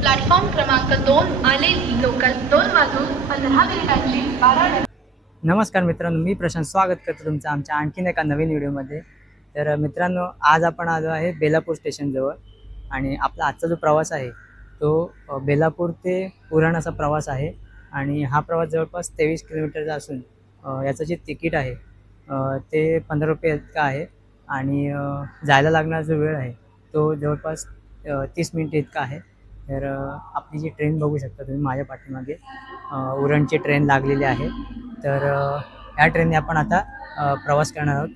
Platform क्रमांक 2 आलेली local 2 वाजून 15 मिनिटांची 12. नमस्कार मित्रांनो, मी प्रशांत स्वागत करतो तुमचं आमच्या आणखीन एका नवीन व्हिडिओमध्ये. तर मित्रांनो, आज आपण आलो आहे बेलापूर स्टेशनजवळ आणि आपला आजचा जो प्रवास आहे तो बेलापूर ते उरण असा प्रवास आहे आणि हा प्रवास जवळपास 23 किलोमीटरचा असून याचं जे तिकीट आहे ते 15 रुपये इतका आहे आणि जायला लागणारा जो वेळ आहे तो जवळपास 30 मिनिट इतका आहे. तर आपली जी ट्रेन बघू शकता तुम्ही माझ्या पाठीमागे उरणची ट्रेन लागलेली आहे. तर ह्या ट्रेनने आपण आता प्रवास करणार आहोत.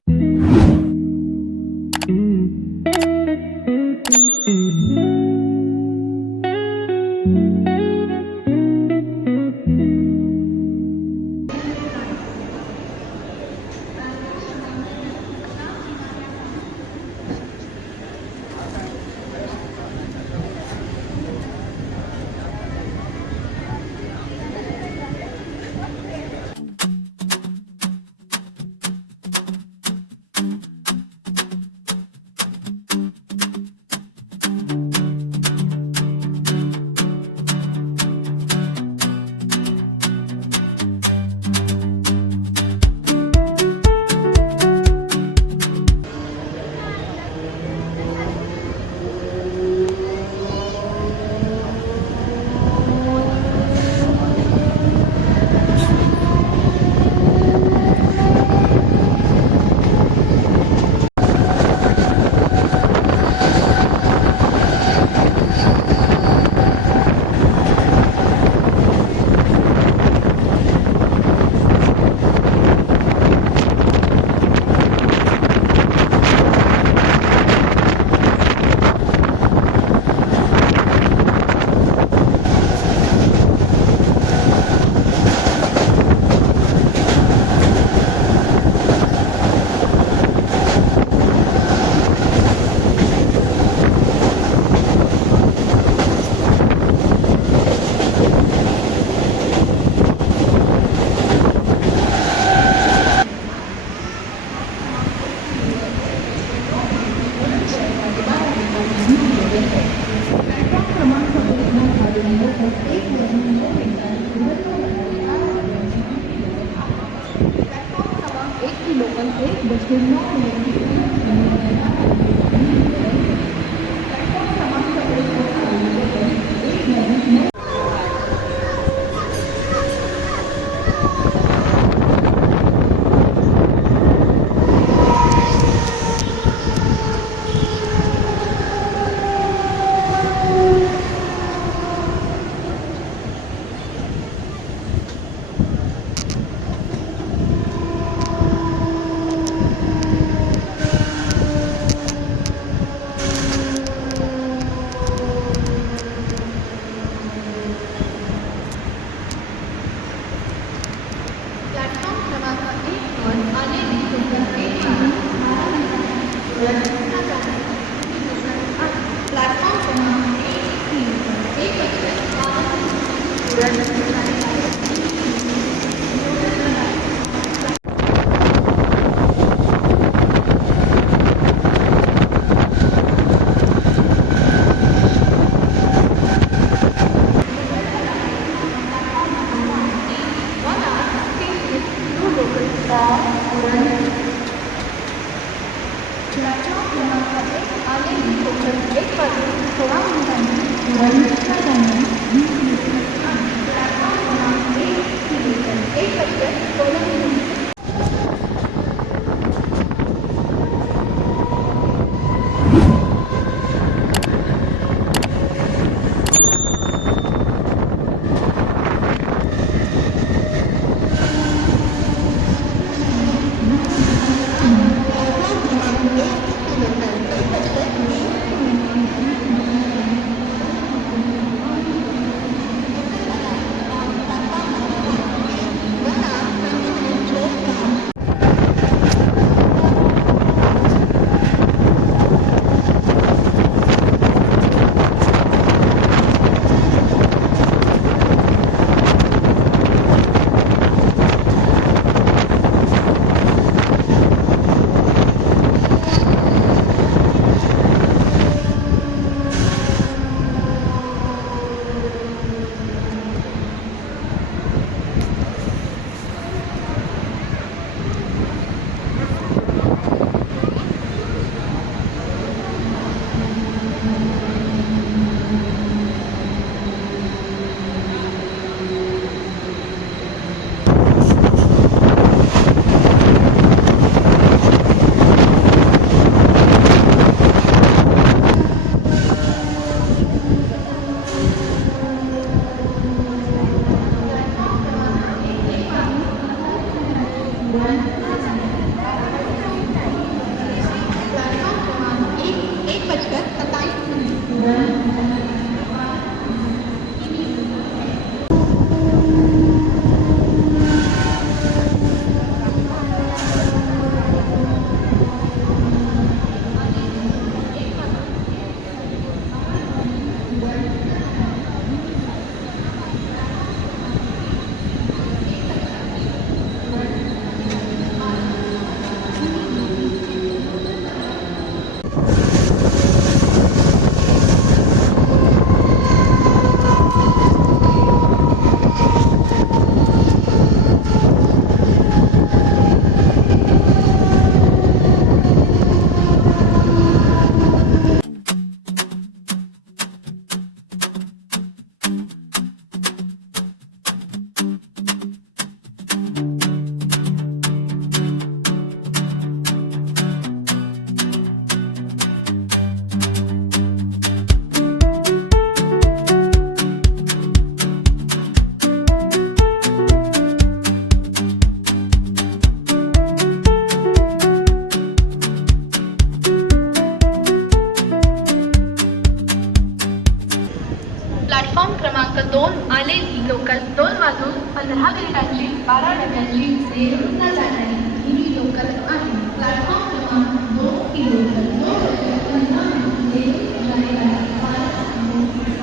क्रमांक 2 आलेली लोकल 2 वाजून 15 मिनिटांची 12 डब्यांची देहूला जाणारी ही लोकल आहे. प्लॅटफॉर्म क्रमांक 2 ही लोकल 2 वाजून 15 मिनिटे जाणारी 12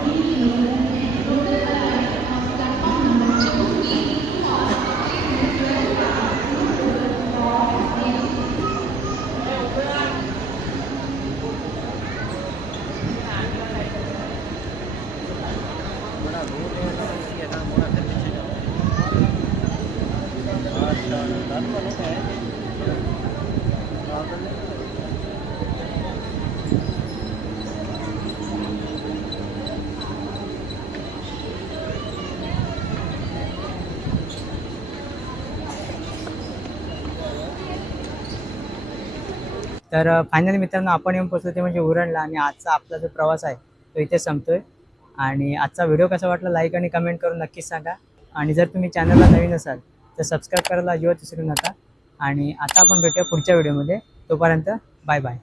ही लोकल आहे. प्लॅटफॉर्म नंबर 2 तर फायनली मित्रांनो आपण येऊन पोहोचलो ते म्हणजे उरणला, आणि आजचा आपला जो प्रवास आहे तो इथे संपतोय. आणि आजचा व्हिडिओ कसा वाटला लाईक आणि कमेंट करून नक्कीच सांगा. आणि जर तुम्ही चॅनलला नवीन असाल तर सबस्क्राईब करायला अजिबात विसरू नका. आणि आता आपण भेटूया पुढच्या व्हिडिओमध्ये. तोपर्यंत बाय बाय.